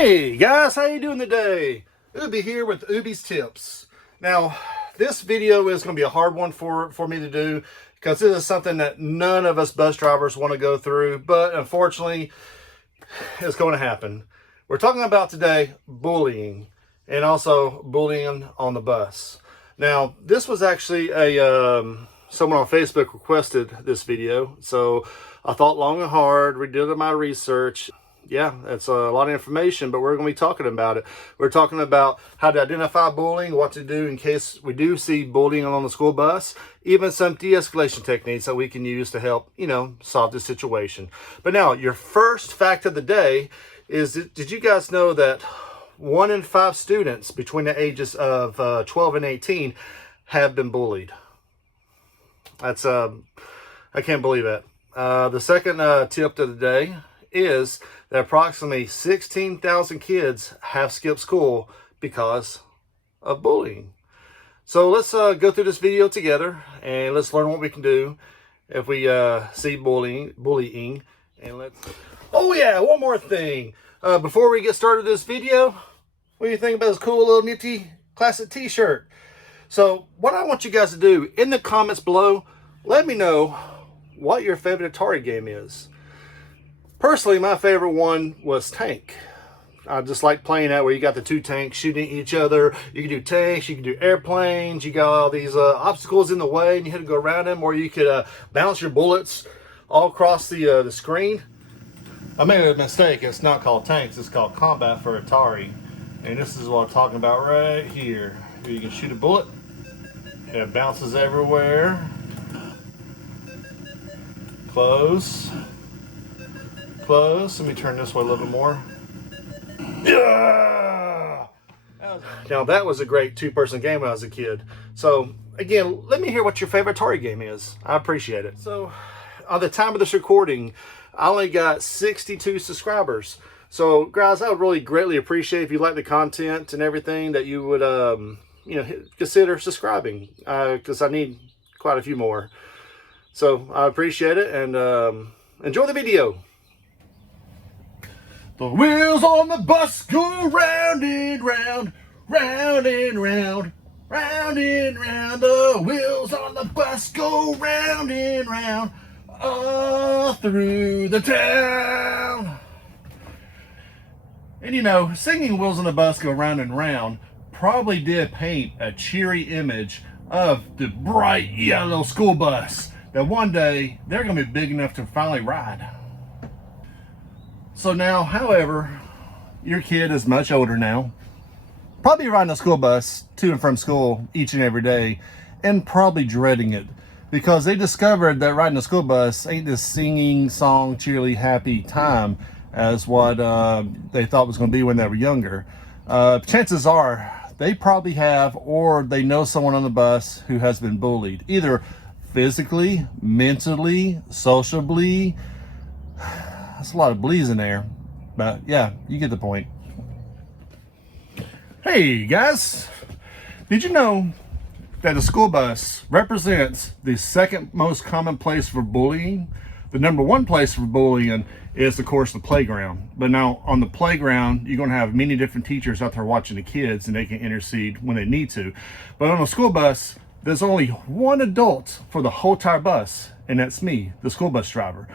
Hey guys, how you doing today? Ubi here with Ubi's Tips. Now, this video is going to be a hard one for me to do because this is something that none of us bus drivers want to go through, but unfortunately, it's going to happen. We're talking about today bullying and also bullying on the bus. Now, this was actually someone on Facebook requested this video, so I thought long and hard, redid my research. Yeah, it's a lot of information, but we're going to be talking about it. We're talking about how to identify bullying, what to do in case we do see bullying on the school bus, even some de-escalation techniques that we can use to help, solve the situation. But now, your first fact of the day is, did you guys know that 1 in 5 students between the ages of 12 and 18 have been bullied? That's, I can't believe it. The second tip of the day is that approximately 16,000 kids have skipped school because of bullying. So let's go through this video together and let's learn what we can do if we see bullying. And oh yeah, one more thing. Before we get started this video, what do you think about this cool little nifty classic t-shirt? So what I want you guys to do in the comments below, let me know what your favorite Atari game is. Personally, my favorite one was Tank. I just like playing that where you got the 2 tanks shooting each other. You can do tanks, you can do airplanes, you got all these obstacles in the way and you had to go around them, or you could bounce your bullets all across the screen. I made a mistake. It's not called Tanks, it's called Combat for Atari. And this is what I'm talking about right here. You can shoot a bullet, and it bounces everywhere. Close. Let me turn this way a little bit more. Yeah! Now that was a great 2-person game when I was a kid. So again, let me hear what your favorite Atari game is. I appreciate it. So on the time of this recording, I only got 62 subscribers. So guys, I would really greatly appreciate if you like the content and everything that you would consider subscribing, because I need quite a few more. So I appreciate it, and enjoy the video. The wheels on the bus go round and round, round and round, round and round. The wheels on the bus go round and round, all through the town. And singing Wheels on the Bus Go Round and Round probably did paint a cheery image of the bright yellow school bus that one day they're going to be big enough to finally ride. So now, however, your kid is much older now, probably riding a school bus to and from school each and every day, and probably dreading it because they discovered that riding a school bus ain't this singing, song, cheerily, happy time as what they thought was going to be when they were younger. Chances are they probably have, or they know someone on the bus who has been bullied, either physically, mentally, sociably. That's a lot of bleeds in there, but yeah, you get the point. Hey guys, did you know that a school bus represents the second most common place for bullying? The number 1 place for bullying is, of course, the playground. But now on the playground, you're going to have many different teachers out there watching the kids, and they can intercede when they need to. But on a school bus, there's only 1 adult for the whole entire bus, and that's me, the school bus driver.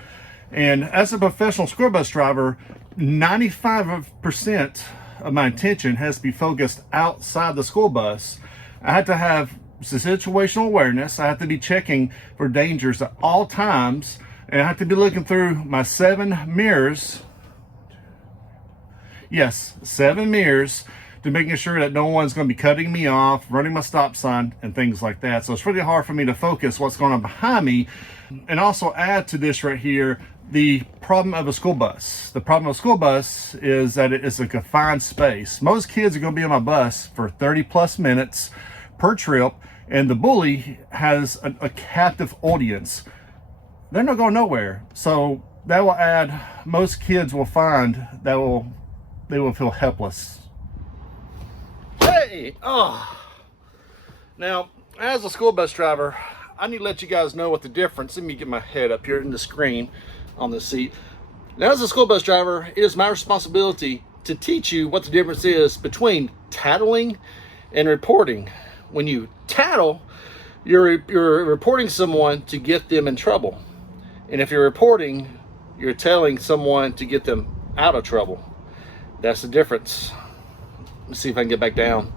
And as a professional school bus driver, 95% of my attention has to be focused outside the school bus. I have to have situational awareness. I have to be checking for dangers at all times. And I have to be looking through my 7 mirrors. Yes, 7 mirrors, to making sure that no one's going to be cutting me off, running my stop sign, and things like that. So it's really hard for me to focus what's going on behind me. And also add to this right here, the problem of a school bus. The problem of a school bus is that it is a confined space. Most kids are going to be on my bus for 30 plus minutes per trip, and the bully has a captive audience. They're not going nowhere. So that will add, most kids will find that they will feel helpless. Hey, now as a school bus driver, I need to let you guys know what the difference. Let me get my head up here in the screen on the seat. Now, as a school bus driver, it is my responsibility to teach you what the difference is between tattling and reporting. When you tattle, you're reporting someone to get them in trouble. And if you're reporting, you're telling someone to get them out of trouble. That's the difference. Let's see if I can get back down.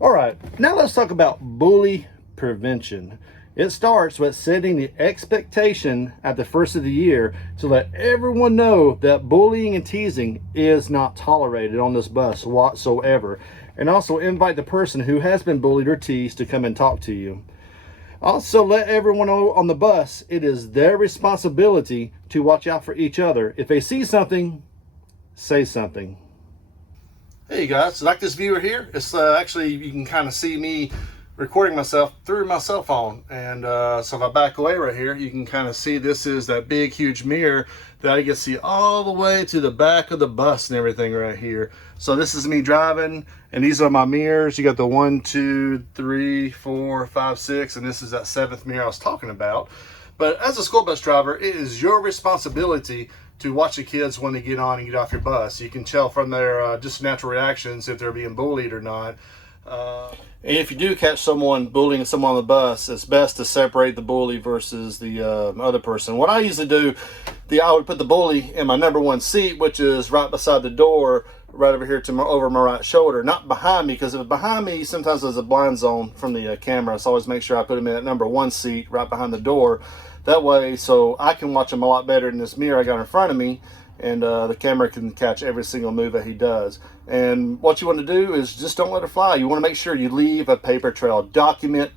All right, now let's talk about bully prevention. It starts with setting the expectation at the first of the year to let everyone know that bullying and teasing is not tolerated on this bus whatsoever. And also invite the person who has been bullied or teased to come and talk to you. Also let everyone know on the bus it is their responsibility to watch out for each other. If they see something, say something. Hey guys, like this viewer here, it's actually, you can kind of see me recording myself through my cell phone. And so if I back away right here, you can kind of see this is that big huge mirror that I can see all the way to the back of the bus and everything right here. So this is me driving, and these are my mirrors. You got the 1, 2, 3, 4, 5, 6, and this is that 7th mirror I was talking about. But as a school bus driver, it is your responsibility to watch the kids when they get on and get off your bus. You can tell from their just natural reactions if they're being bullied or not. And if you do catch someone bullying someone on the bus, it's best to separate the bully versus the other person. What I usually do, I would put the bully in my number 1 seat, which is right beside the door, right over here to over my right shoulder, not behind me, because if it's behind me, sometimes there's a blind zone from the camera. So I always make sure I put him in that number 1 seat right behind the door. That way, so I can watch him a lot better in this mirror I got in front of me, and the camera can catch every single move that he does. And what you want to do is just don't let it fly. You want to make sure you leave a paper trail. Document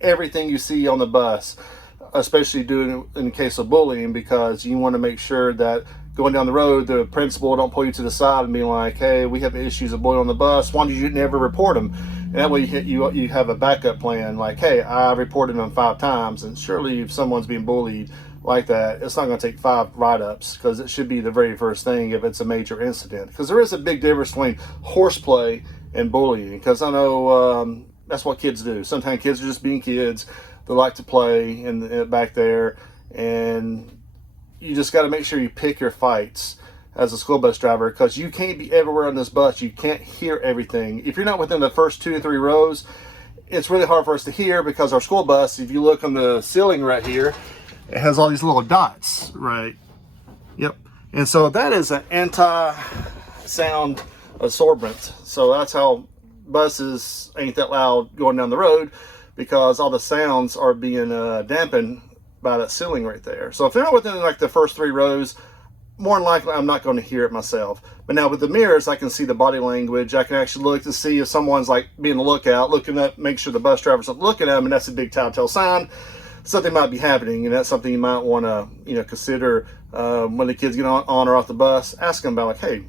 everything you see on the bus, especially doing in the case of bullying, because you want to make sure that going down the road, the principal don't pull you to the side and be like, hey, we have issues of bullying on the bus. Why did you never report them? And that way you have a backup plan, like, hey, I reported them 5 times, and surely if someone's being bullied like that, it's not going to take 5 write-ups, because it should be the very first thing if it's a major incident. Because there is a big difference between horseplay and bullying, because I know that's what kids do. Sometimes kids are just being kids. They like to play back there, and you just got to make sure you pick your fights as a school bus driver, because you can't be everywhere on this bus. You can't hear everything. If you're not within the first 2 or 3 rows, it's really hard for us to hear, because our school bus, if you look on the ceiling right here, it has all these little dots, right? Yep. And so that is an anti-sound absorbent. So that's how buses ain't that loud going down the road, because all the sounds are being dampened by that ceiling right there. So if they're not within like the first 3 rows, more than likely I'm not going to hear it myself. But now with the mirrors, I can see the body language. I can actually look to see if someone's like being a lookout, looking at, make sure the bus driver's not looking at them, and that's a big telltale sign. Something might be happening, and that's something you might want to consider when the kids get on or off the bus. Ask them about, like, hey,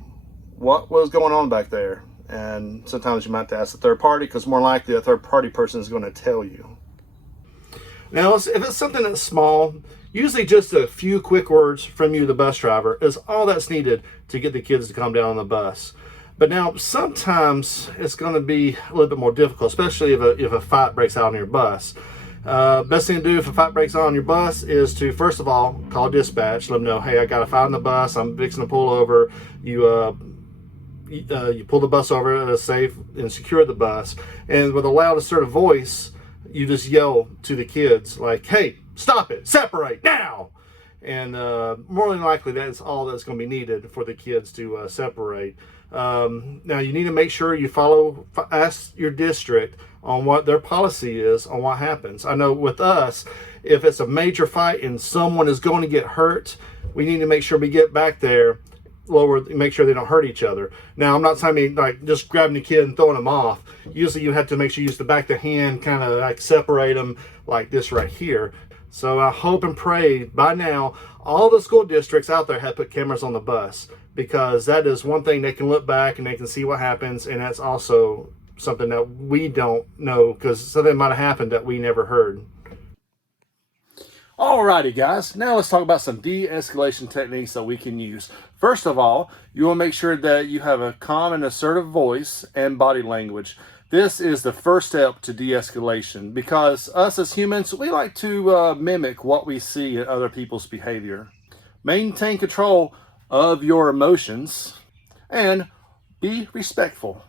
what was going on back there? And sometimes you might have to ask the third party, because more likely a third party person is going to tell you. Now, if it's something that's small, usually just a few quick words from you, the bus driver, is all that's needed to get the kids to calm down on the bus. But now, sometimes it's going to be a little bit more difficult, especially if a fight breaks out on your bus. Best thing to do if a fight breaks out on your bus is to, first of all, call dispatch. Let them know, hey, I got a fight on the bus. I'm fixing to pull over. You pull the bus over safe and secure the bus. And with a loud, assertive voice, you just yell to the kids, like, hey, stop it, separate now. And more than likely, that's all that's going to be needed for the kids to separate. Now, you need to make sure you ask your district on what their policy is on what happens. I know with us, if it's a major fight and someone is going to get hurt, we need to make sure we get back there, make sure they don't hurt each other. Now, I'm not saying like just grabbing the kid and throwing them off. Usually you have to make sure you use the back of the hand, kind of like separate them like this right here. So I hope and pray by now all the school districts out there have put cameras on the bus, because that is one thing they can look back and they can see what happens, and that's also something that we don't know, because something might have happened that we never heard. Alrighty guys, now let's talk about some de-escalation techniques that we can use. First of all, you want to make sure that you have a calm and assertive voice and body language. This is the first step to de-escalation, because us as humans, we like to mimic what we see in other people's behavior. maintain control of your emotions, and be respectful.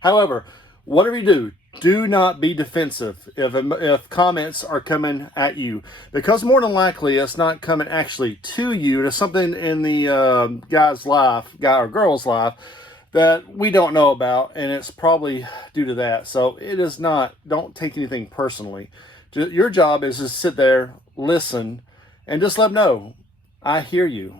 However, whatever you do, do not be defensive if comments are coming at you, because more than likely it's not coming actually to you. There's something in the guy's life, guy or girl's life, that we don't know about, and it's probably due to that. So it is not, don't take anything personally. Your job is to sit there, listen, and just let them know, I hear you.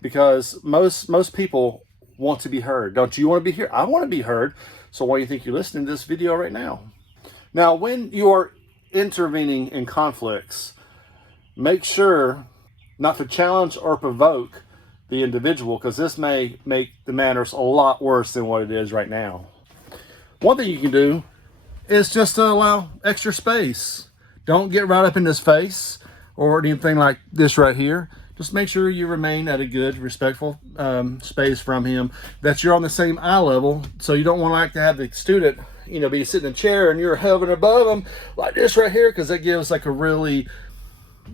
Because most people want to be heard. Don't you want to be heard? I want to be heard. So why do you think you're listening to this video right now? Now, when you're intervening in conflicts, make sure not to challenge or provoke the individual, because this may make the matters a lot worse than what it is right now. One thing you can do is just to allow extra space. Don't get right up in his face or anything like this right here. Just make sure you remain at a good, respectful space from him, that you're on the same eye level. So you don't want to have the student, be sitting in a chair and you're hovering above him like this right here, because that gives like a really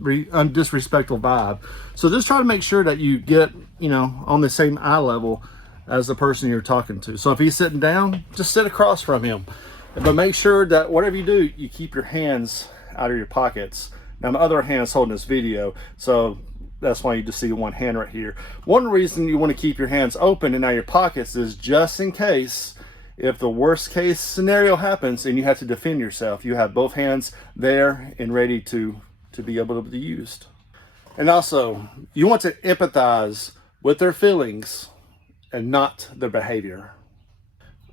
disrespectful vibe. So just try to make sure that you get, on the same eye level as the person you're talking to. So if he's sitting down, just sit across from him. But make sure that whatever you do, you keep your hands out of your pockets. Now my other hand's holding this video, so that's why you just see one hand right here. One reason you want to keep your hands open and out of your pockets is just in case, if the worst case scenario happens and you have to defend yourself, you have both hands there and ready to be able to be used. And also, you want to empathize with their feelings and not their behavior.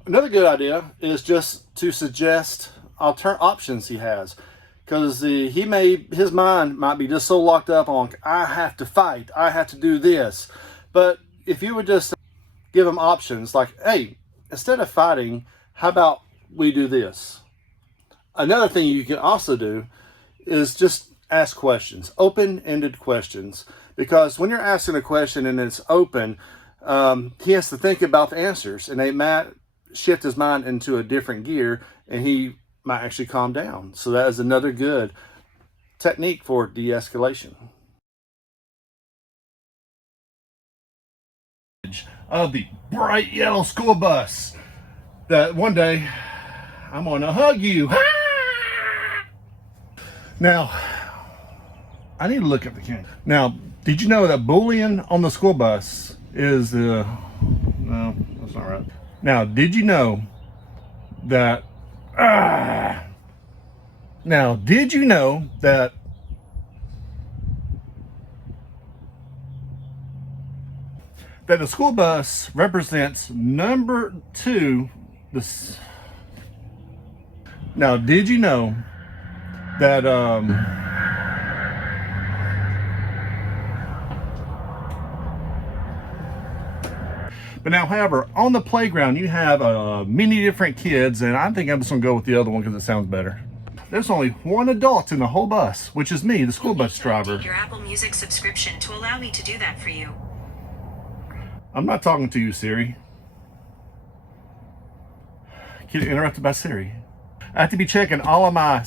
Another good idea is just to suggest options he has. Because his mind might be just so locked up on, I have to fight, I have to do this. But if you would just give him options like, hey, instead of fighting, how about we do this? Another thing you can also do is just ask questions, open-ended questions. Because when you're asking a question and it's open, he has to think about the answers, and they might shift his mind into a different gear, and he might actually calm down. So that is another good technique for de-escalation. Of the bright yellow school bus that one day I'm gonna hug you. Now, I need to look at the camera. Now, did you know that bullying on the school bus is no, that's not right. Now, did you know that now, did you know that the school bus represents number 2? Now, did you know that but now, however, on the playground, you have many different kids, and I think I'm just going to go with the other one because it sounds better. There's only one adult in the whole bus, which is me, the school bus driver. Your Apple Music subscription to allow me to do that for you. I'm not talking to you, Siri. Get interrupted by Siri. I have to be checking all of my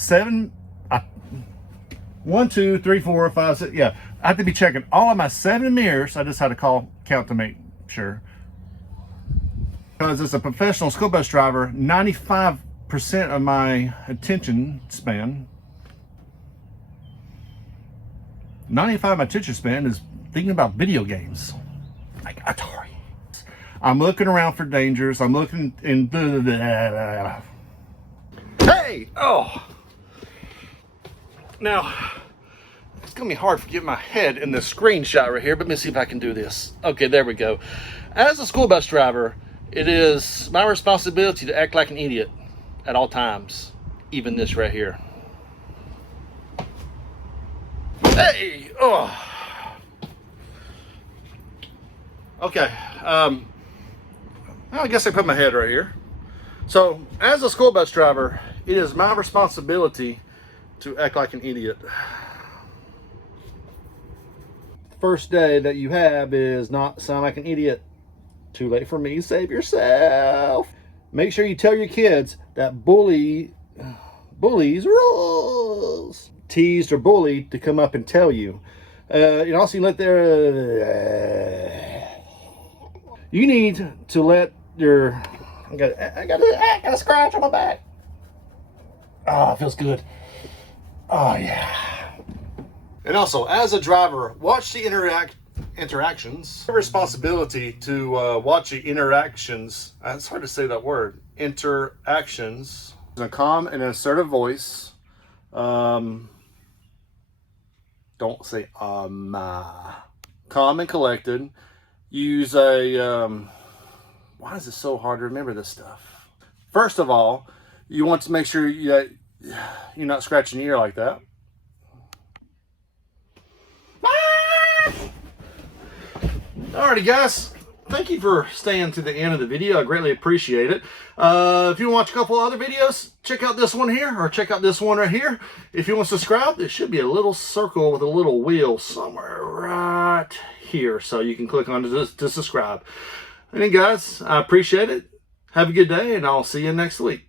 1, 2, 3, 4, 5, 6. Yeah, I have to be checking all of my 7 mirrors. I just had to count to make sure. Because as a professional school bus driver, 95% of my attention span, 95% of my attention span is thinking about video games. Like Atari. I'm looking around for dangers. I'm looking in. Hey! Oh! Now, it's going to be hard to get my head in the screenshot right here, but let me see if I can do this. Okay, there we go. As a school bus driver, it is my responsibility to act like an idiot at all times, even this right here. Hey! Oh! Okay. I guess I put my head right here. So, as a school bus driver, it is my responsibility to act like an idiot. First day that you have is not sound like an idiot. Too late for me, save yourself. Make sure you tell your kids that bullies rules. Teased or bullied to come up and tell you. And also you let you need to let your, I got a scratch on my back. Oh, it feels good. Oh yeah. And also, as a driver, watch the interactions. Responsibility to watch the interactions. It's hard to say that word. Interactions. In a calm and assertive voice. Don't say calm and collected. Use a why is it so hard to remember this stuff? First of all, you want to make sure that you're not scratching your ear like that. Alrighty guys, thank you for staying to the end of the video. I greatly appreciate it. If you want to watch a couple other videos, check out this one here, or check out this one right here. If you want to subscribe, there should be a little circle with a little wheel somewhere right here, so you can click on to subscribe. And then guys, I appreciate it. Have a good day, and I'll see you next week.